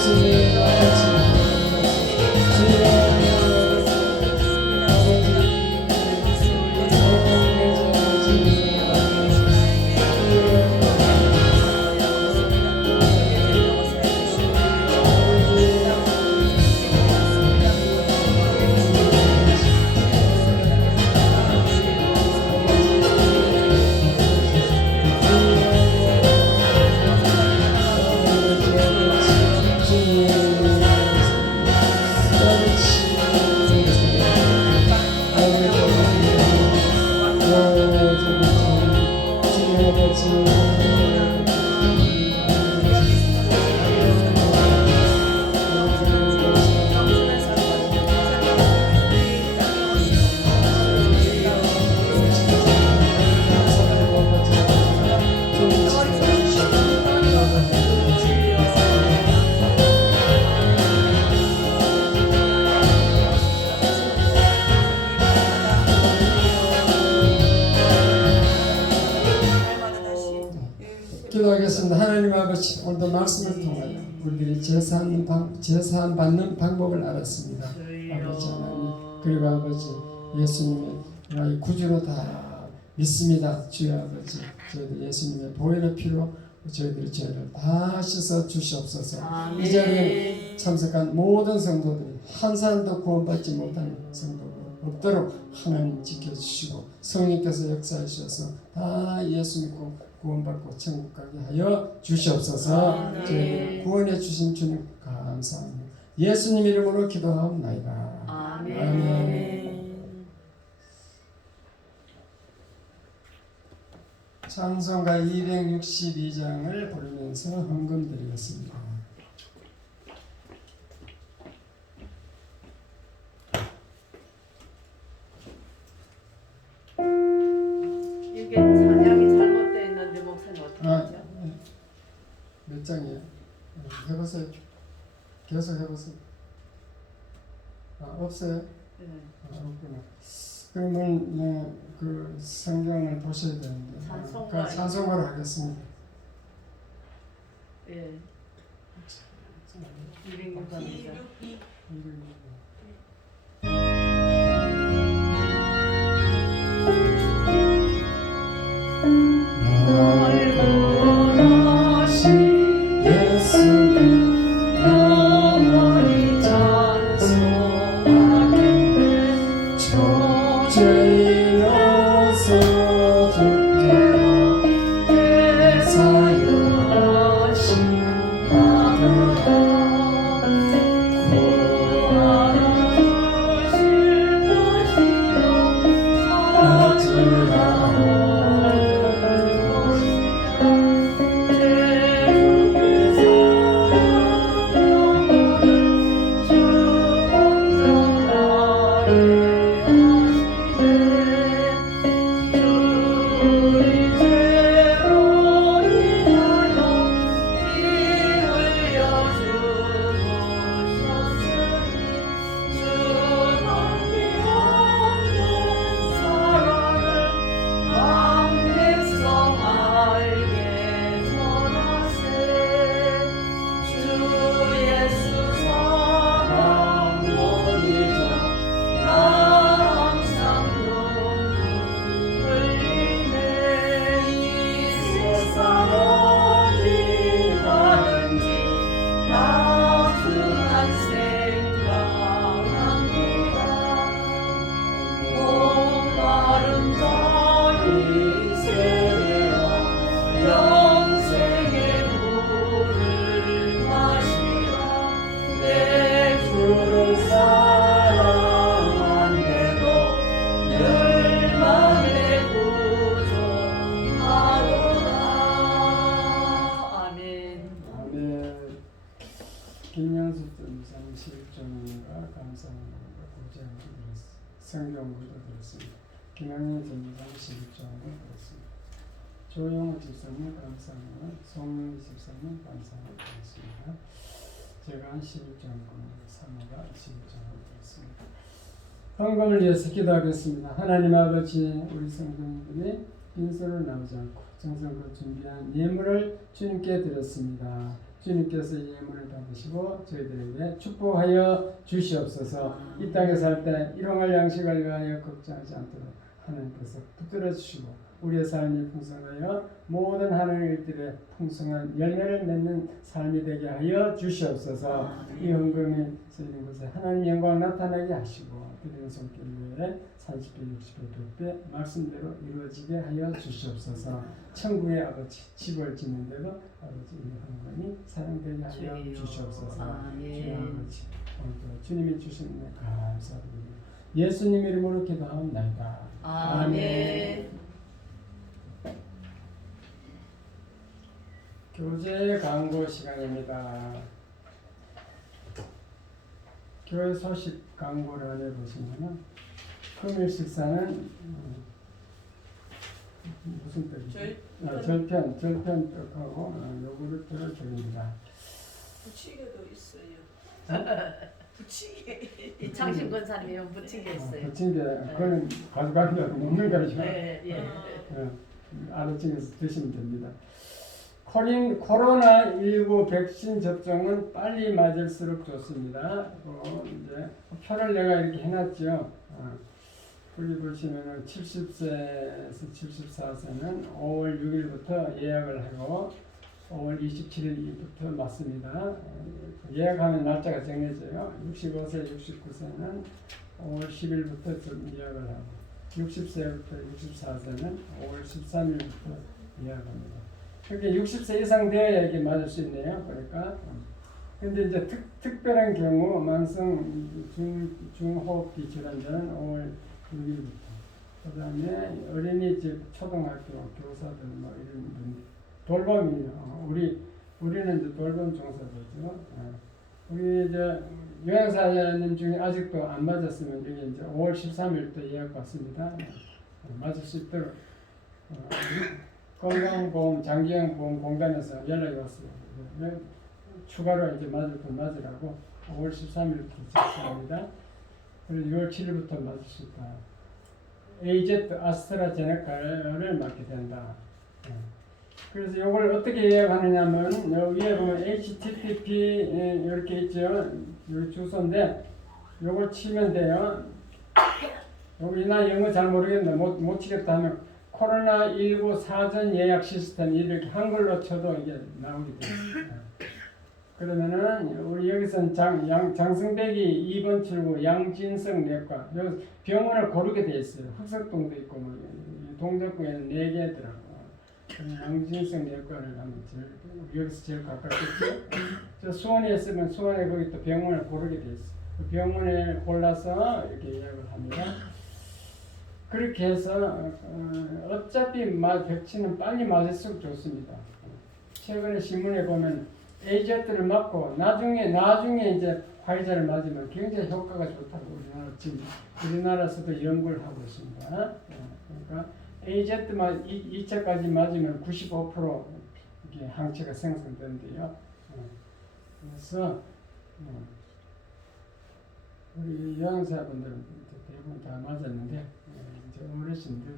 주님 아버지 주님 기도하겠습니다. 하나님 아버지, 오늘도 말씀을 통하여 우리들이 제사하는 제사 받는 방법을 알았습니다. 아버지 하나님, 그리고 아버지 예수님의 나의 구주로 다 믿습니다. 주여 아버지, 저희들 예수님의 보혈의 피로 저희들의 죄를 다 씻어 주시옵소서. 아멘. 이 자리에 참석한 모든 성도들이 한 사람도 구원받지 못하는 성도가 없도록 하나님 지켜주시고 성령께서 역사해 주셔서 다 예수 믿고 구원받고 천국 가게 하여 주시옵소서. 아멘. 저희를 구원해 주신 주님 감사합니다. 예수님 이름으로 기도하옵나이다. 아멘. 찬송가 262장을 부르면서 헌금 드리겠습니다. 이게 찬양이 잘못되어 있는데 목사님 어떻게 하죠? 몇 장이에요? 해보세요. 계속 해보세요. 없어요? 네. 없구나. 그러면 그 성경을 보셔야 되는데 찬송가. 찬송가로 하겠습니다. 예. 206번이죠. 구원하신 예수님 영원히 찬송하겠네. 죄인 어서 주께로 사용하신 나무라 구하라 주실 것이요 찾으라 김영수 전사님 실종과 감사합니다. 고지하고 성경구도 들었습니다. 김영민 전사 실종을 들었습니다. 조용호 집사님 감사합니다. 송영희 집사님 감사합니다. 들었습니다. 제가 실종을 사모가 실종을 들었습니다. 헌금을 위해서 기도하겠습니다. 하나님 아버지, 우리 성도님들이 빈손으로 나오지 않고 정성껏 준비한 예물을 주님께 드렸습니다. 주님께서 이 예물을 받으시고 저희들에게 축복하여 주시옵소서. 이 땅에 살 때 일용할 양식을 위하여 걱정하지 않도록 하나님께서 붙들어 주시고 우리의 삶이 풍성하여 모든 하나님의 일들에 풍성한 열매를 맺는 삶이 되게 하여 주시옵소서. 이 헌금이 쓰이는 곳에 하나님 영광 나타나게 하시고 드리는 손길 외에 30배, 60배, 100배 말씀대로 이루어지게 하여 주시옵소서. 천국의 아버지, 집을 짓는 데도 아버지 이 헌금이 사용되게 하여 주시옵소서. 주의 아버지, 오늘도 주님이 주신 은혜 감사드립니다. 예수님 이름으로 기도하옵나이다. 아멘. 교재 광고 시간입니다. 교회 소식 광고를 안에 보시면은 금일 식사는 무슨 떡이죠? 절편 떡하고 요구르트를 드립니다. 부치개도 있어요. 부치개. 이 창신 권사님이면 부침개 있어요. 부침개 그거는 가져가기가 먹는 것이죠. 예. 아래층에서 드시면 됩니다. 코로나19 백신 접종은 빨리 맞을수록 좋습니다. 이제 표를 내가 이렇게 해놨죠. 여기 보시면은 70세에서 74세는 5월 6일부터 예약을 하고 5월 27일부터 맞습니다. 예약하면 날짜가 정해져요. 65세, 69세는 5월 10일부터 좀 예약을 하고 60세부터 64세는 5월 13일부터 예약합니다. 그러니까 60세 이상 되어야 이게 맞을 수 있네요. 그러니까 근데 이제 특별한 경우 만성 중호흡기 질환자는 5월 6일부터 그다음에 어린이집, 초등학교 교사들 뭐 이런 분 돌봄이요. 우리는 이제 돌봄 종사자죠. 우리 이제 요양사님 중에 아직도 안 맞았으면 여기 이제 5월 13일부터 예약 받습니다. 맞을 수 있도록 건강보험 장기형보험공단에서 연락이 왔어요. 추가로 이제 맞을 분 맞으라고 5월 13일부터 접수합니다. 그리고 6월 7일부터 맞을 수 있다. AZ 아스트라제네카를 맞게 된다. 그래서 이걸 어떻게 예약하느냐면 여기에 보면 HTTP 이렇게 있죠. 여기 주소인데 이걸 치면 돼요. 여기 나 영어 잘 모르겠는데 못 치겠다 하면 코로나19 사전 예약 시스템 이렇게 한글로 쳐도 이게 나오게 돼요. 그러면은 우리 여기서는 장승백이 2번 출구 양진성 내과 여기 병원을 고르게 돼 있어요. 흑석동도 있고 뭐 동작구에는 4개더라고. 양진성 내과를 하면 여기서 제일 가깝겠죠. 저 수원에 있으면 수원에 거기 또 병원을 고르게 돼 있어요. 그 병원에 골라서 이렇게 예약을 합니다. 그렇게 해서 어차피 백신은 빨리 맞을수록 좋습니다. 최근에 신문에 보면 AZ를 맞고 나중에 이제 화이자를 맞으면 굉장히 효과가 좋다고 우리나라에서도 연구를 하고 있습니다. 그러니까 AZ 2차까지 맞으면 95% 이게 항체가 생성된대요. 그래서 우리 요양사분들은 대부분 다 맞았는데 이제 어르신들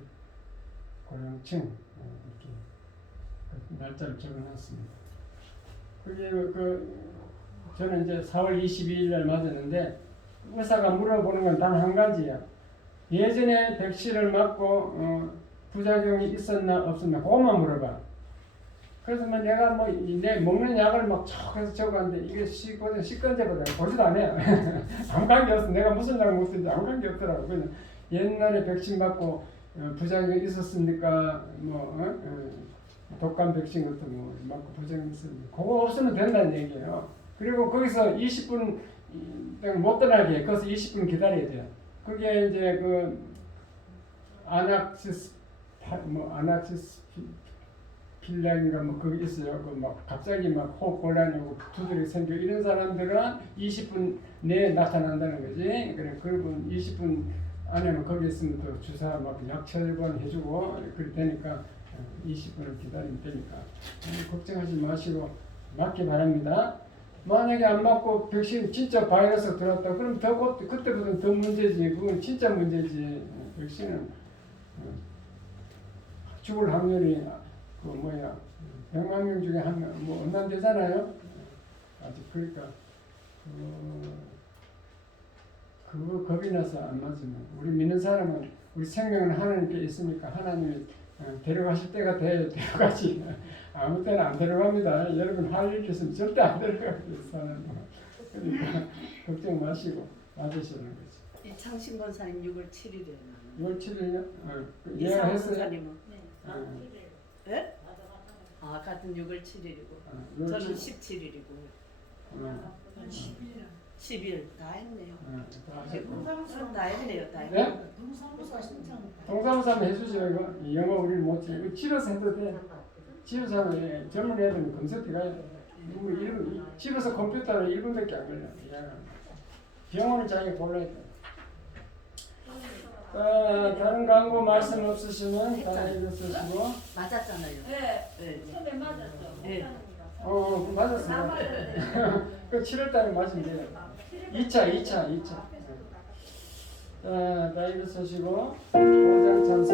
고령층 이렇게 날짜를 적어놨습니다. 그게 저는 이제 4월 22일 날 맞았는데 의사가 물어보는 건 단 한 가지야. 예전에 백신을 맞고 부작용이 있었나 없었나 그것만 물어봐. 그래서 내가 내 먹는 약을 막 척해서 적었는데 이게 식건제보다 보지도 안 해요. 아무 관계 없어. 내가 무슨 약 먹든지 아무 관계 없더라고. 그냥 옛날에 백신 맞고 부작용이 있었습니까? 독감 백신 같은 거 맞고 부작용이 있었는데 그거 없으면 된다는 얘기예요. 그리고 거기서 20분 못 떠나게 거기서 20분 기다려야 돼요. 그게 이제 아낙시스 필라인가 그게 있어요. 갑자기 호흡 곤란이 오고 두드러기 생겨 이런 사람들은 20분 내에 나타난다는 거지. 그래 그분 20분 안에는 거기 있으면 또 주사 약 처방 해주고 그렇게 되니까 20분을 기다리면 되니까 걱정하지 마시고 맞기 바랍니다. 만약에 안 맞고 백신 진짜 바이러스 들어왔다 그럼 그때보다는 더 문제지. 그건 진짜 문제지. 백신은 죽을 확률이 100만 명 중에 한 명 얼마 안 되잖아요. 아직 그러니까 그거 겁이 나서 안 맞으면 우리 믿는 사람은 우리 생명은 하나님께 있으니까 하나님이 데려가실 때가 돼야 데려가지. 아무 때나 안 데려갑니다. 여러분 할 일 있으면 절대 안 데려가요. 그러니까 걱정 마시고 맞으시는 거죠. 이창신 권사님 6월 7일이에요. 6월 7일요? 이상훈 예약했어요? 권사님은? 네? 아 같은 6월 7일이고 저는 17일이고 10일 다 했네요. 다 했네요. 다 했네요. 네? 동사무소 한번 해주세요. 이거 영어 우리는 못해. 집에서 해도 돼. 집에서 하면 젊은 애들은 검색해가야 돼. 집에서 컴퓨터로 1분밖에 안 걸려. 병원을 자기가 골라야 돼. 다른 광고 말씀 없으시면 다 읽으시고. 맞았잖아요. 네. 처음에 맞았죠. 네. 맞았어요. 그 7월달에 맞으면 돼요. 2차. 다 읽으시고 5장 참석.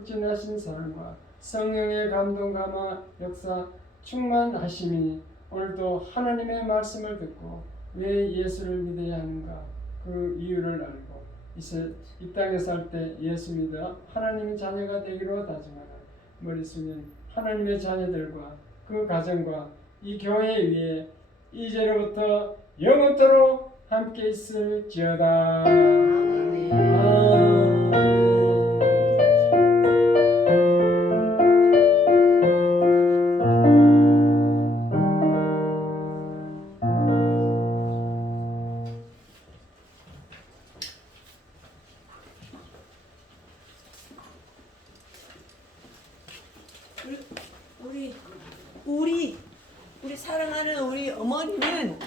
극진하신 사랑과 성령의 감동 감화 역사 충만하심이 오늘도 하나님의 말씀을 듣고 왜 예수를 믿어야 하는가 그 이유를 알고 이 땅에 살 때 예수 믿어 하나님의 자녀가 되기로 다짐하라. 머리 숙인 하나님의 자녀들과 그 가정과 이 교회 위에 이제로부터 영원토록 함께 있을지어다. 아멘. 우리 사랑하는 우리 어머니는